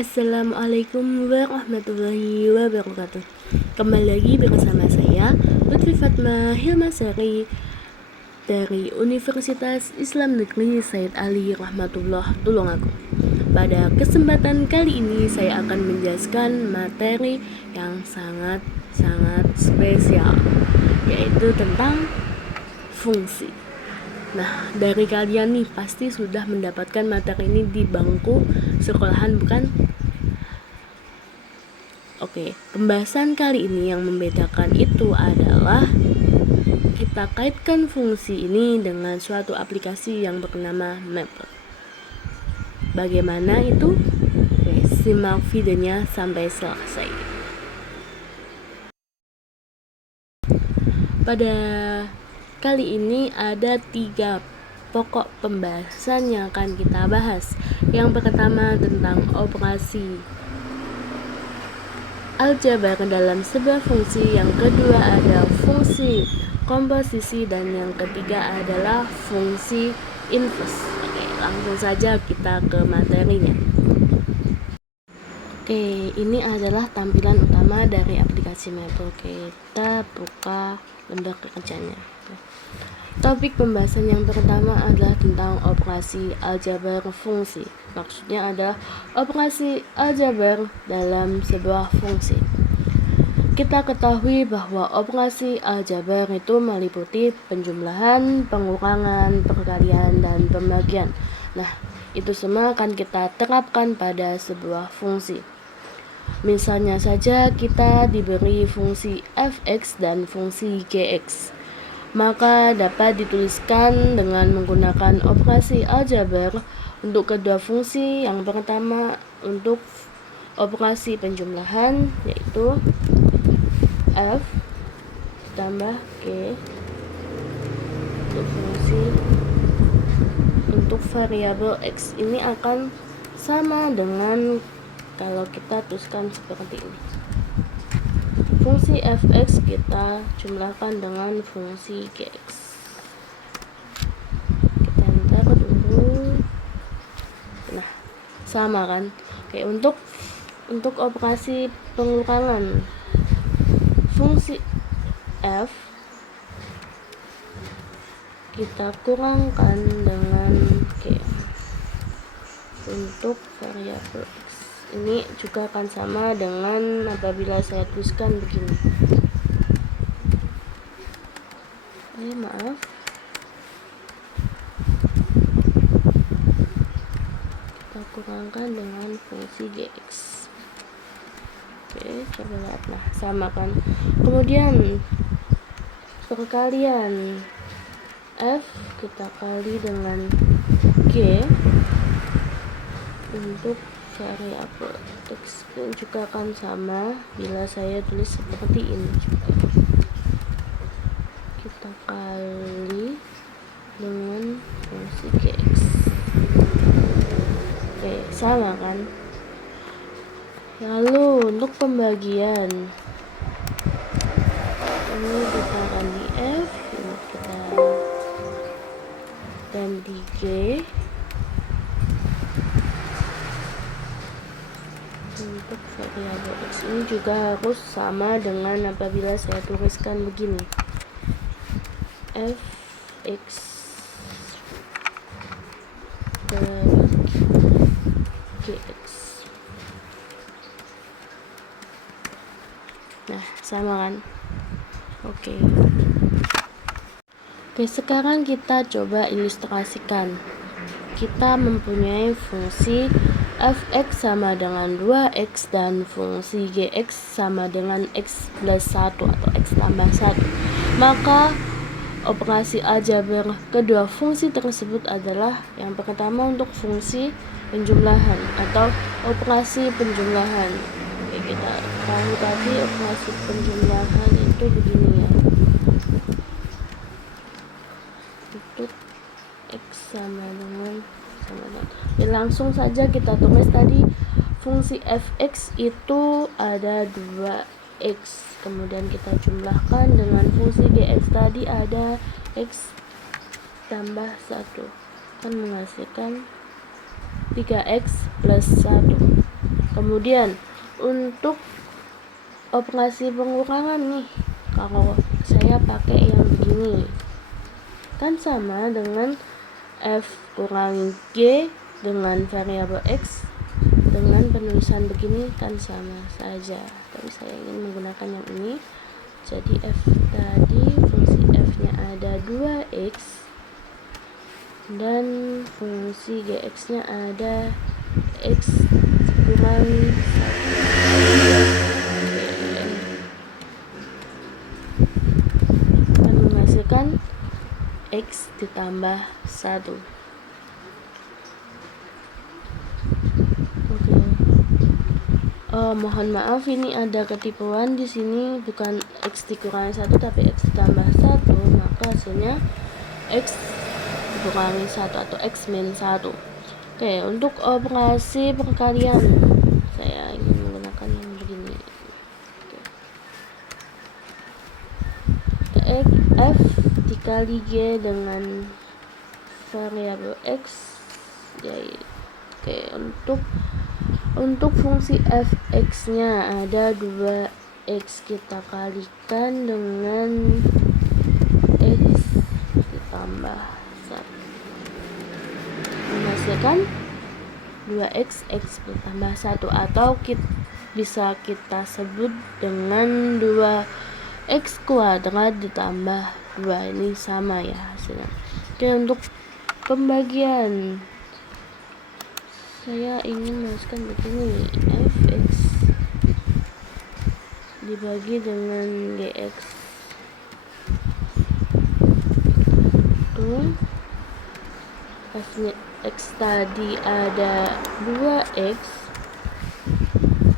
Assalamualaikum warahmatullahi wabarakatuh. Kembali lagi bersama saya Lutfi Fatma Hilmasari dari Universitas Islam Negeri Said Ali Rahmatullah Tulungagung. Pada kesempatan kali ini saya akan menjelaskan materi yang sangat spesial, yaitu tentang fungsi. Nah, dari kalian nih pasti sudah mendapatkan materi ini di bangku sekolahan, bukan? Oke, pembahasan kali ini yang membedakan itu adalah kita kaitkan fungsi ini dengan suatu aplikasi yang bernama Mapper. Bagaimana itu? Oke, simak videonya sampai selesai. Pada kali ini ada 3 pokok pembahasan yang akan kita bahas. Yang pertama tentang operasi aljabar dalam sebuah fungsi, yang kedua ada fungsi komposisi, dan yang ketiga adalah fungsi inverse. Oke, langsung saja kita ke materinya. Oke, ini adalah tampilan utama dari aplikasi Mapper. Kita buka benda kerjanya. Topik pembahasan yang pertama adalah tentang operasi aljabar fungsi. Maksudnya adalah operasi aljabar dalam sebuah fungsi. Kita ketahui bahwa operasi aljabar itu meliputi penjumlahan, pengurangan, perkalian, dan pembagian. Nah, itu semua akan kita terapkan pada sebuah fungsi. Misalnya saja kita diberi fungsi fx dan fungsi gx, maka dapat dituliskan dengan menggunakan operasi aljabar untuk kedua fungsi. Yang pertama untuk operasi penjumlahan, yaitu f tambah g, untuk fungsi untuk variabel x ini akan sama dengan kalau kita tuliskan seperti ini. Fungsi fx kita jumlahkan dengan fungsi gx. Kita enter dulu. Nah, sama kan? Oke, untuk operasi pengurangan, fungsi f kita kurangkan dengan g. Untuk variabel x ini juga akan sama dengan apabila saya tuliskan begini. Maaf. Kita kurangkan dengan fungsi gx. Oke, coba lihat. Nah, sama kan? Kemudian perkalian f kita kali dengan g untuk variabel x juga akan sama bila saya tulis seperti ini juga. Kita kali dengan fungsi gx. Oke, sama kan? Lalu untuk pembagian, ini kita akan di f, ini kita ganti g. Untuk variabel x ini juga harus sama dengan apabila saya tuliskan begini. fx bagi gx. Nah, sama kan? Oke, sekarang kita coba ilustrasikan. Kita mempunyai fungsi fx sama dengan 2x dan fungsi gx sama dengan x plus 1 atau x tambah 1. Maka operasi aljabar kedua fungsi tersebut adalah yang pertama untuk fungsi penjumlahan atau operasi penjumlahan. Oke, kita tahu tadi operasi penjumlahan itu begini ya. Untuk x sama dengan langsung saja kita tulis tadi fungsi fx itu ada 2x, kemudian kita jumlahkan dengan fungsi gx tadi ada x tambah 1, kan menghasilkan 3x plus 1. Kemudian untuk operasi pengurangan nih, kalau saya pakai yang begini kan sama dengan F kurangi G dengan variabel X dengan penulisan begini kan sama saja, tapi saya ingin menggunakan yang ini. Jadi F tadi fungsi F nya ada 2X dan fungsi Gx nya ada X kurangi 1 akan menghasilkan X ditambah 1. Mohon maaf, ini ada ketipuan di sini, bukan X dikurangi 1 tapi X ditambah 1, maka hasilnya X dikurangi 1 atau X min 1. Oke, untuk operasi perkalian saya ingin menggunakan yang begini. F dikali G dengan variabel X yaitu, untuk fungsi fx nya ada 2x, kita kalikan dengan x ditambah 1 menghasilkan 2x x ditambah 1, atau bisa kita sebut dengan 2x kuadrat ditambah 2. Ini sama ya hasilnya. Oke, untuk pembagian saya ingin masukkan begini, fx dibagi dengan gx itu fx tadi ada 2x,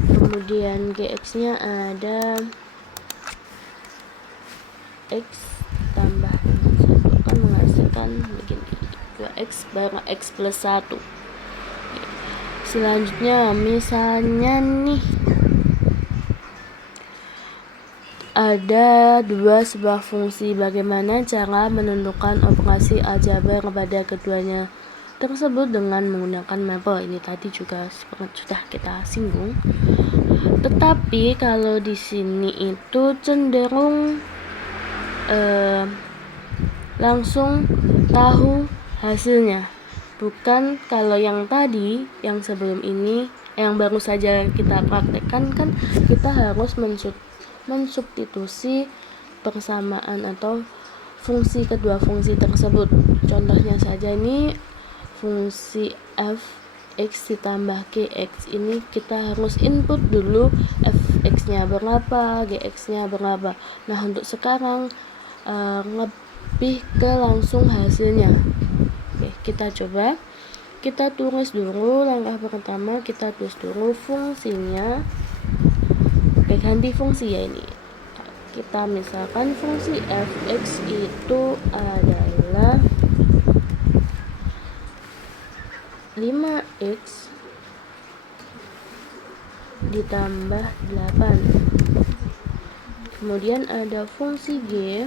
kemudian gx nya ada x tambah dengan 1 kan menghasilkan begini, 2x bareng x plus 1. Selanjutnya misalnya nih ada sebuah fungsi, bagaimana cara menentukan operasi aljabar pada keduanya tersebut dengan menggunakan mapel. Ini tadi juga sudah kita singgung, tetapi kalau di sini itu cenderung langsung tahu hasilnya. Bukan kalau yang tadi, yang sebelum ini, yang baru saja kita praktekkan kan kita harus mensubstitusi persamaan atau fungsi kedua fungsi tersebut. Contohnya saja ini fungsi fx ditambah gx, ini kita harus input dulu fx nya berapa, gx nya berapa. Nah, untuk sekarang lebih ke langsung hasilnya. Oke, kita coba. Kita tulis dulu langkah pertama, kita tulis dulu fungsinya. Oke, ganti fungsi ya ini. Kita misalkan fungsi fx itu adalah 5x ditambah 8. Kemudian ada fungsi g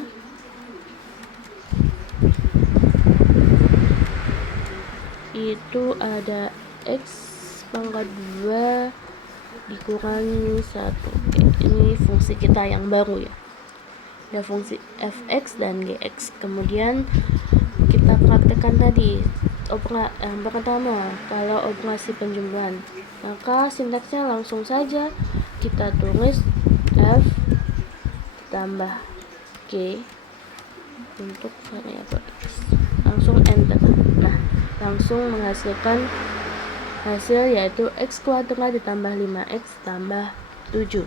itu ada x pangkat 2 dikurangi 1. Oke, ini fungsi kita yang baru ya. Ada fungsi fx dan gx. Kemudian kita praktekkan tadi yang pertama, kalau operasi penjumlahan, maka sintaksnya langsung saja kita tulis f ditambah g untuk variabel x, langsung enter. Nah, langsung menghasilkan hasil yaitu x kuadrat ditambah 5x tambah 7.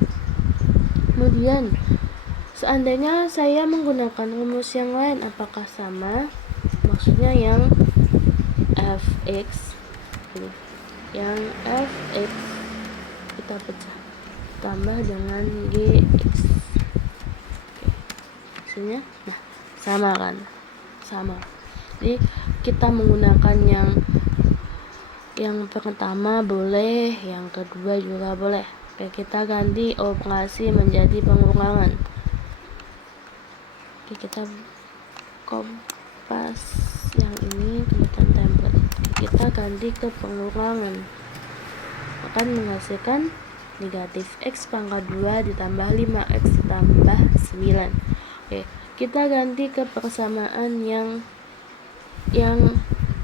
Kemudian seandainya saya menggunakan rumus yang lain, apakah sama? Maksudnya yang fx kita pecah tambah dengan gx. Hasilnya nah sama kan, sama. Jadi kita menggunakan yang pertama boleh, yang kedua juga boleh. Oke, kita ganti operasi menjadi pengurangan. Oke, kita kompas yang ini kemudian template. Kita ganti ke pengurangan, maka akan menghasilkan negatif X pangkat 2 ditambah 5X ditambah 9. Oke, kita ganti ke persamaan yang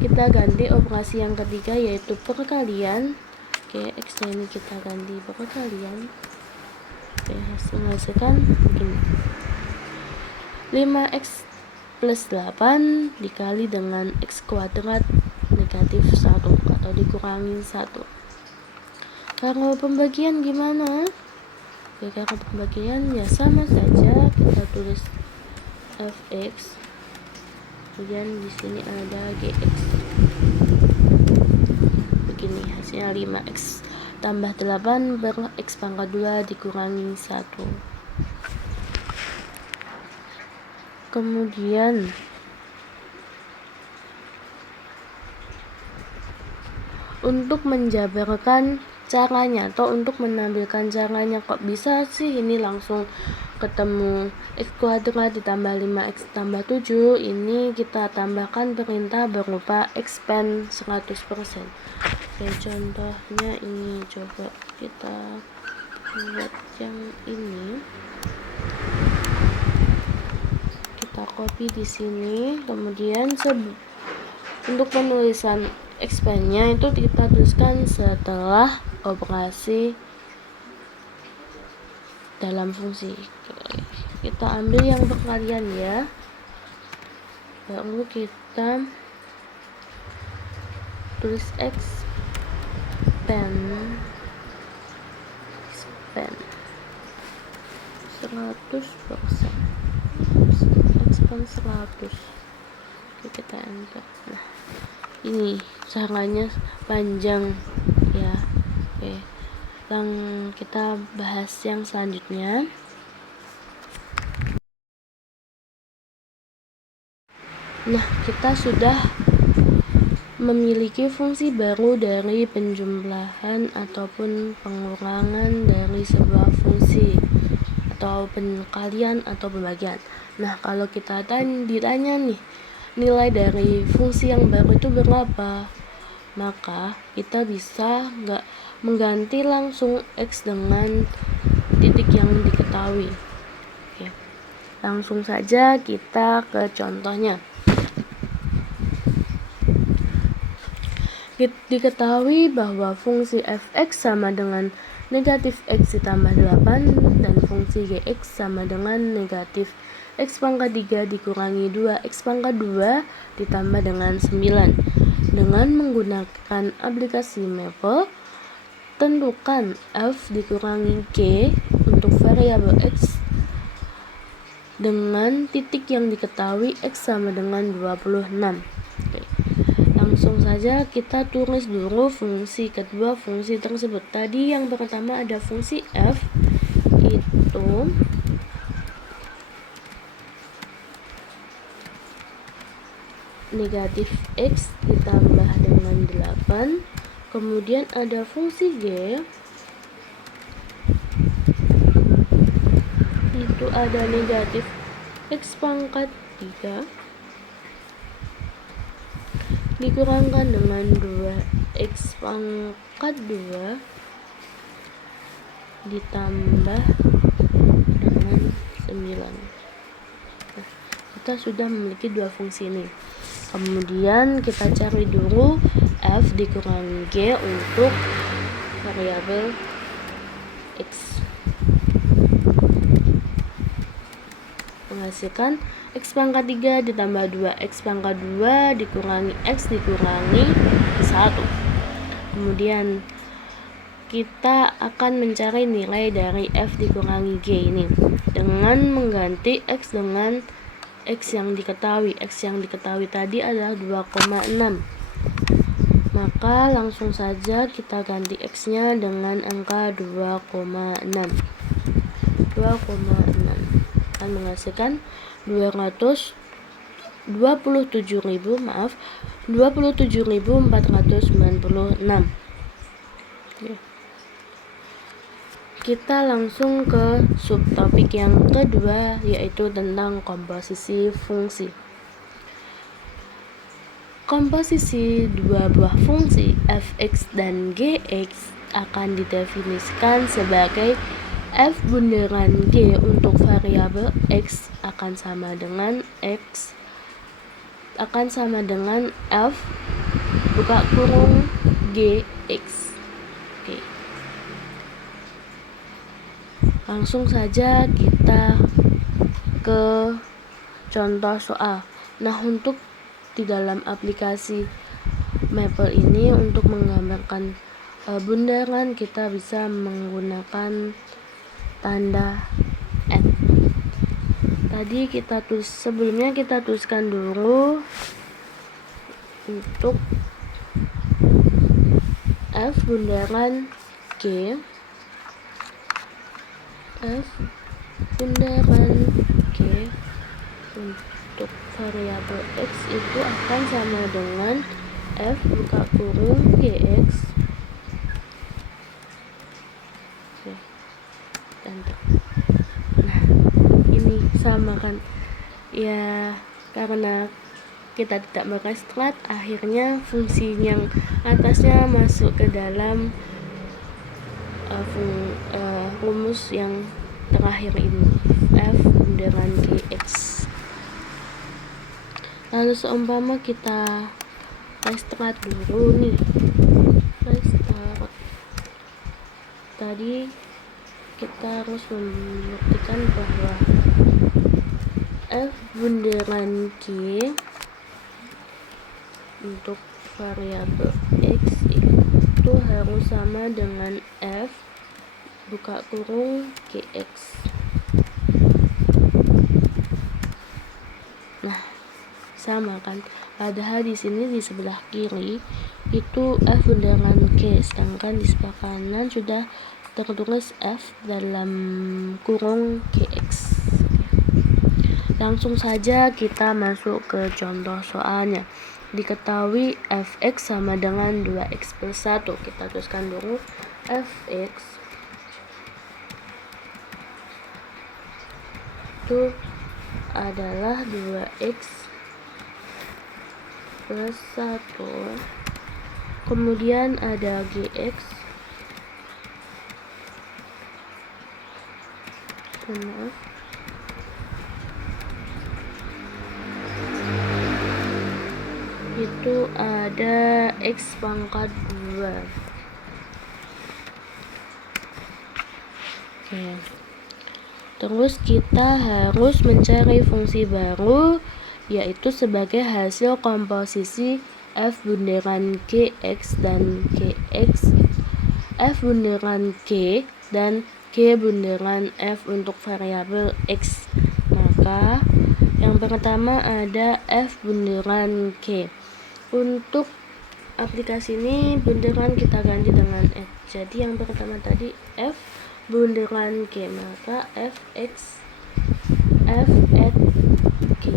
kita ganti operasi yang ketiga, yaitu perkalian. Oke, X nya ini kita ganti perkalian. Oke, menghasilkan begini. 5X plus 8 dikali dengan X kuadrat negatif 1 atau dikurangi 1. Kalau pembagian gimana? Oke, kalau pembagian ya sama saja, kita tulis fx, kemudian di sini ada gx. Begini hasilnya 5x tambah 8 per x pangkat 2 dikurangi 1. Kemudian untuk menjabarkan caranya atau untuk menampilkan caranya, kok bisa sih ini langsung ketemu x kuadrat ditambah 5x tambah 7. Ini kita tambahkan perintah berupa expand 100%. Oke, contohnya ini coba kita buat yang ini. Kita copy di sini, kemudian untuk penulisan expand-nya itu kita tuliskan setelah operasi dalam fungsi. Kita ambil yang perkalian ya, lalu kita tulis expand 100%, expand 100. Oke, kita enter. Nah, ini caranya panjang ya. Oke, kita bahas yang selanjutnya. Nah, kita sudah memiliki fungsi baru dari penjumlahan ataupun pengurangan dari sebuah fungsi, atau penkalian atau pembagian. Nah, kalau kita ditanya nih, nilai dari fungsi yang baru itu berapa, maka kita bisa mengganti langsung X dengan titik yang diketahui. Oke, langsung saja kita ke contohnya. Diketahui bahwa fungsi fx sama dengan negatif x ditambah 8 dan fungsi gx sama dengan negatif x pangkat 3 dikurangi 2x pangkat 2 ditambah dengan 9. Dengan menggunakan aplikasi Maple, tentukan f dikurangi g untuk variabel x dengan titik yang diketahui x sama dengan 26. Langsung saja kita tulis dulu kedua fungsi tersebut. Tadi yang pertama ada fungsi f, itu negatif x ditambah dengan 8. Kemudian ada fungsi g, itu ada negatif x pangkat 3 dikurangkan dengan 2x pangkat 2 ditambah dengan 9. Nah, kita sudah memiliki dua fungsi ini. Kemudian kita cari dulu f dikurangi g untuk variabel x, menghasilkan x pangkat 3 ditambah 2x pangkat 2 dikurangi x dikurangi 1. Kemudian kita akan mencari nilai dari f dikurangi g ini dengan mengganti x dengan x yang diketahui. X yang diketahui tadi adalah 2,6. Maka langsung saja kita ganti x nya dengan angka 2,6 akan menghasilkan 27.496. Kita langsung ke subtopik yang kedua, yaitu tentang komposisi fungsi. Komposisi dua buah fungsi fx dan gx akan didefinisikan sebagai f bunderan g untuk variabel x akan sama dengan f buka kurung gx. Oke. Langsung saja kita ke contoh soal. Nah, untuk di dalam aplikasi Maple ini untuk menggambarkan bundaran kita bisa menggunakan tanda @ tadi sebelumnya kita tuliskan dulu untuk f bundaran g untuk variabel x itu akan sama dengan f buka kurung gx. Nah, ini sama kan ya, karena kita tidak berkastrat, akhirnya fungsi yang atasnya masuk ke dalam rumus yang terakhir ini, f bunderan gx. Lalu seumpama kita restart dulu nih, tadi kita harus membuktikan bahwa f bunderan g untuk variabel x itu harus sama dengan f buka kurung gx. Nah, sama kan, padahal di sini di sebelah kiri itu f bunderan g, sedangkan di sebelah kanan sudah tertulis f dalam kurung gx. Langsung saja kita masuk ke contoh soalnya. Diketahui fx sama dengan 2x plus 1. Kita tuliskan dulu fx itu adalah 2x plus 1. Kemudian ada gx itu ada x pangkat 2. Oke. Terus kita harus mencari fungsi baru, yaitu sebagai hasil komposisi f bunderan gx dan gx, f bunderan g dan g bunderan f untuk variabel x. Maka yang pertama ada f bunderan g. Untuk aplikasi ini bunderan kita ganti dengan f. Jadi yang pertama tadi f bunderan g, maka fx f at g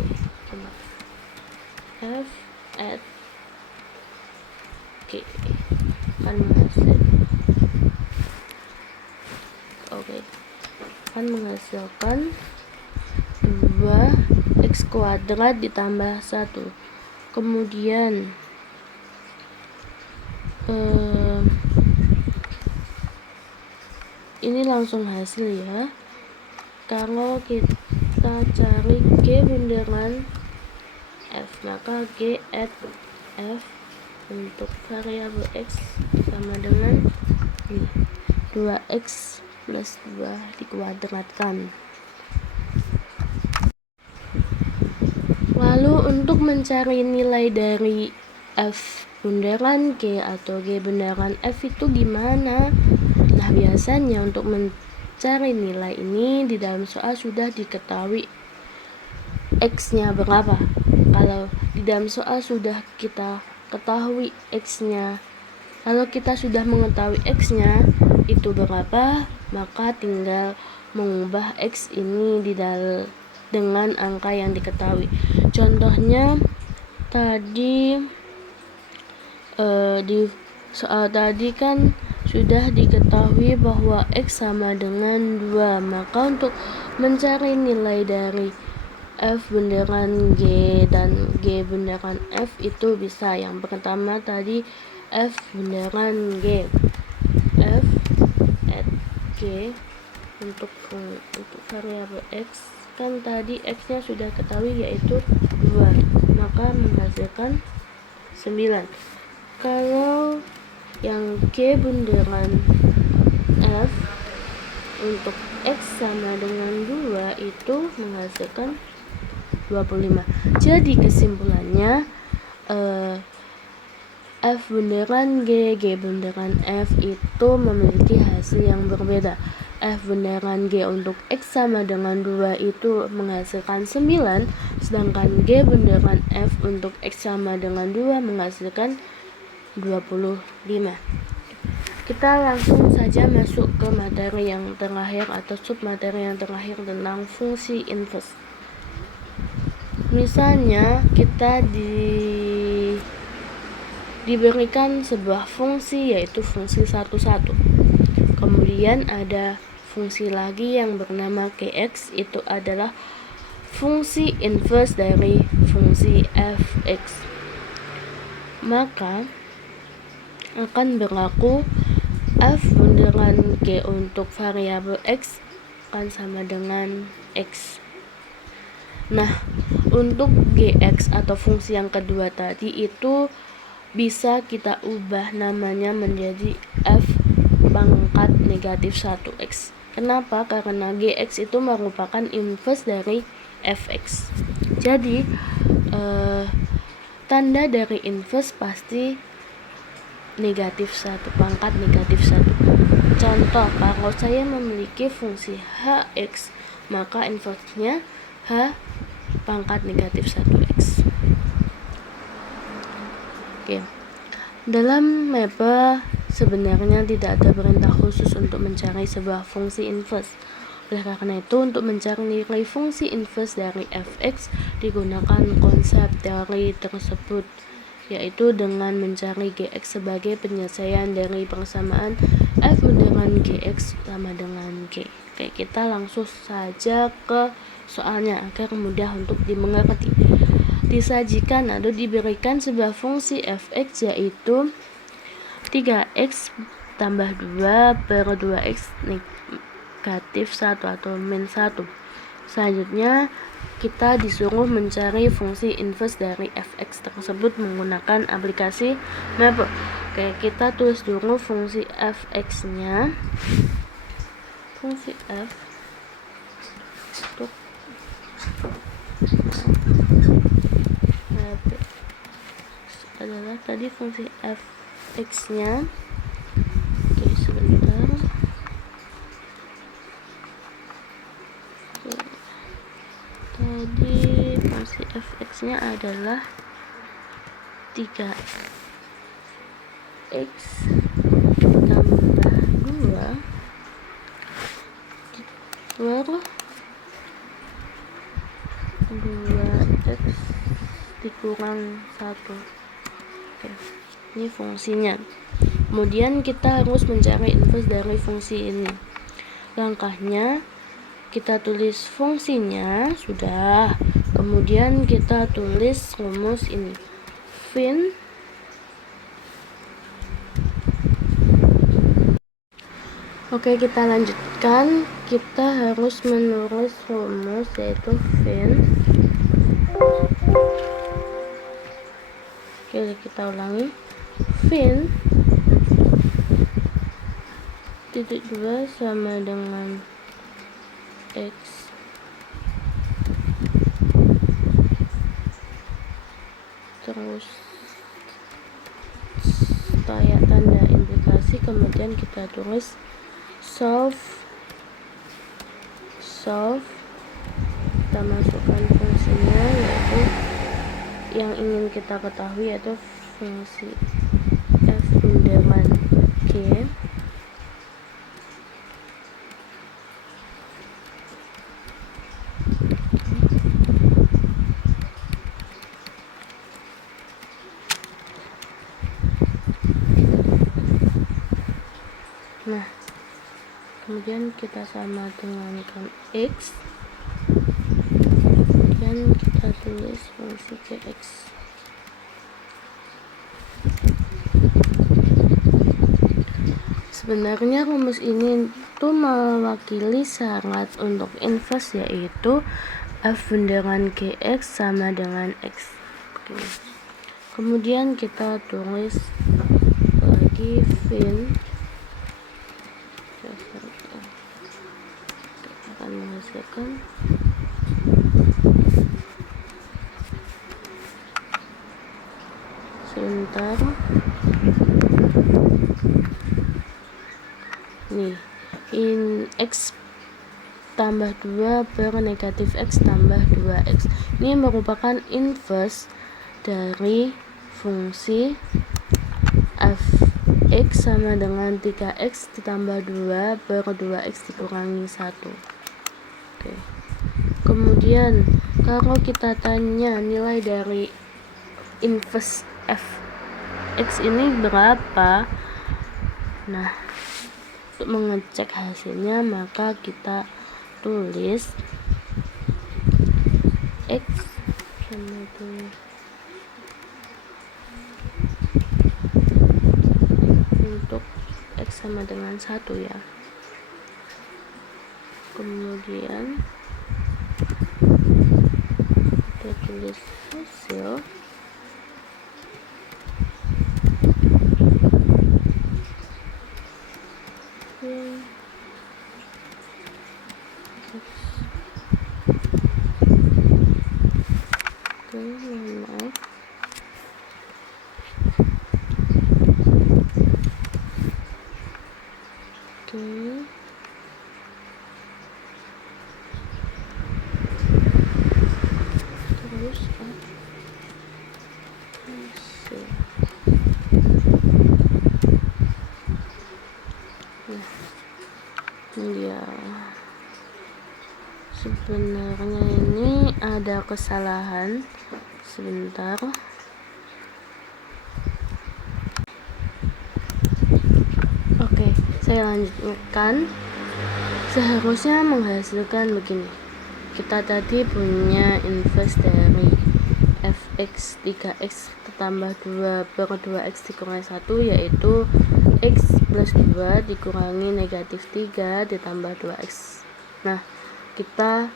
f at g akan menghasilkan 2x kuadrat ditambah 1. Kemudian ini langsung hasil ya. Kalau kita cari g bunderan f, maka g at f untuk variabel x sama dengan 2x plus 2 dikuadratkan. Lalu untuk mencari nilai dari f bunderan g atau g bunderan f itu gimana? Nah, biasanya untuk mencari nilai ini di dalam soal sudah diketahui x-nya berapa. Kalau di dalam soal sudah kita ketahui x-nya, kalau kita sudah mengetahui x-nya itu berapa, maka tinggal mengubah x ini dengan angka yang diketahui. Contohnya tadi di soal tadi kan sudah diketahui bahwa x sama dengan 2, maka untuk mencari nilai dari f bunderan g dan g bunderan f itu bisa yang pertama tadi f bunderan g, f G untuk variabel X. Kan tadi X nya sudah ketahui yaitu 2, maka menghasilkan 9. Kalau yang G bunderan F untuk X sama dengan 2 itu menghasilkan 25. Jadi kesimpulannya F bunderan G, G bunderan F itu memiliki hasil yang berbeda. F bunderan G untuk X sama dengan 2 itu menghasilkan 9, sedangkan G bunderan F untuk X sama dengan 2 menghasilkan 25. Kita langsung saja masuk ke materi yang terakhir atau submateri yang terakhir tentang fungsi inverse. Misalnya kita diberikan sebuah fungsi yaitu fungsi 1,1. Kemudian ada fungsi lagi yang bernama Kx, itu adalah fungsi inverse dari fungsi fx. Maka akan berlaku f bunderan G untuk variabel x akan sama dengan x. Nah, untuk Gx atau fungsi yang kedua tadi itu bisa kita ubah namanya menjadi f pangkat negatif 1x. Kenapa? Karena Gx itu merupakan inverse dari fx. Jadi tanda dari inverse pasti negatif 1, pangkat negatif 1. Contoh, kalau saya memiliki fungsi hx, maka inverse-nya h pangkat negatif 1x. Oke. Dalam mapper sebenarnya tidak ada perintah khusus untuk mencari sebuah fungsi inverse. Oleh karena itu, untuk mencari nilai fungsi inverse dari fx digunakan konsep teori tersebut, yaitu dengan mencari Gx sebagai penyelesaian dari persamaan f bunderan Gx sama dengan G. Oke, kita langsung saja ke soalnya agar mudah untuk dimengerti. Disajikan atau diberikan sebuah fungsi fx yaitu 3x tambah 2 per 2x negatif 1 atau min 1. Selanjutnya kita disuruh mencari fungsi inverse dari fx tersebut menggunakan aplikasi mapper. Oke, kita tulis dulu fungsi fx nya. Fungsi f untuk adalah tadi fungsi fx nya. Oke, sebentar. Tadi fungsi fx nya adalah 3x tambah 2 per 2x dikurang 1. Oke, ini fungsinya. Kemudian kita harus mencari inverse dari fungsi ini. Langkahnya kita tulis fungsinya sudah, kemudian kita tulis rumus ini. Fin Oke, kita lanjutkan. Kita harus menulis rumus yaitu fin. Oke, kita ulangi. Fin titik 2 sama dengan x terus kayak tanda implikasi, kemudian kita tulis solve, kita masukkan fungsinya yaitu yang ingin kita ketahui yaitu fungsi f bunderan G Nah, kemudian kita sama dengankan x, kemudian kita tulis fungsi Gx. Sebenarnya rumus ini tuh mewakili syarat untuk inverse, yaitu f bunderan gx sama dengan x. Oke. Kemudian kita tulis lagi fin akan menghasilkan sebentar nih, in x tambah 2 per negatif x tambah 2x. Ini merupakan inverse dari fungsi fx sama dengan 3x ditambah 2 per 2x dikurangi 1. Oke. Kemudian kalau kita tanya nilai dari inverse fx ini berapa, nah untuk mengecek hasilnya maka kita tulis x sama dengan untuk x sama dengan 1 ya. Kemudian kita tulis hasil terus hasil. Ya, sebenarnya ini ada kesalahan sebentar. Oke, saya lanjutkan. Seharusnya menghasilkan begini. Kita tadi punya inverse dari fx 3x ditambah 2 per 2x dikurangi 1, yaitu x plus 2 dikurangi negatif 3 ditambah 2x. Nah, kita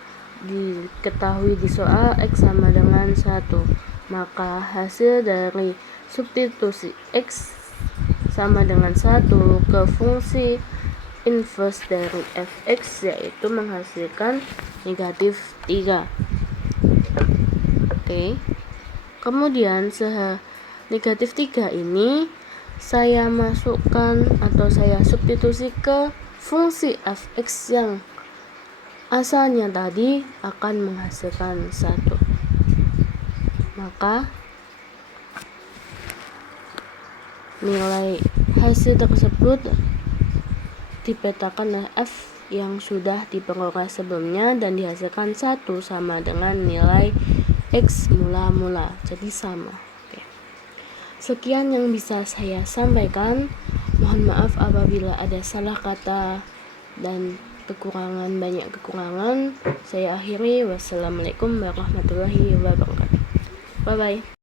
diketahui di soal x sama dengan 1, maka hasil dari substitusi x sama dengan 1 ke fungsi inverse dari fx, yaitu menghasilkan negatif 3. Oke. Kemudian negatif 3 ini saya masukkan atau saya substitusi ke fungsi fx yang asalnya tadi akan menghasilkan 1. Maka nilai hasil tersebut dipetakan oleh f yang sudah diperoleh sebelumnya dan dihasilkan 1 sama dengan nilai x mula-mula, jadi sama. Oke. Sekian yang bisa saya sampaikan. Mohon maaf apabila ada salah kata dan banyak kekurangan. Saya akhiri. Wassalamualaikum warahmatullahi wabarakatuh. Bye bye.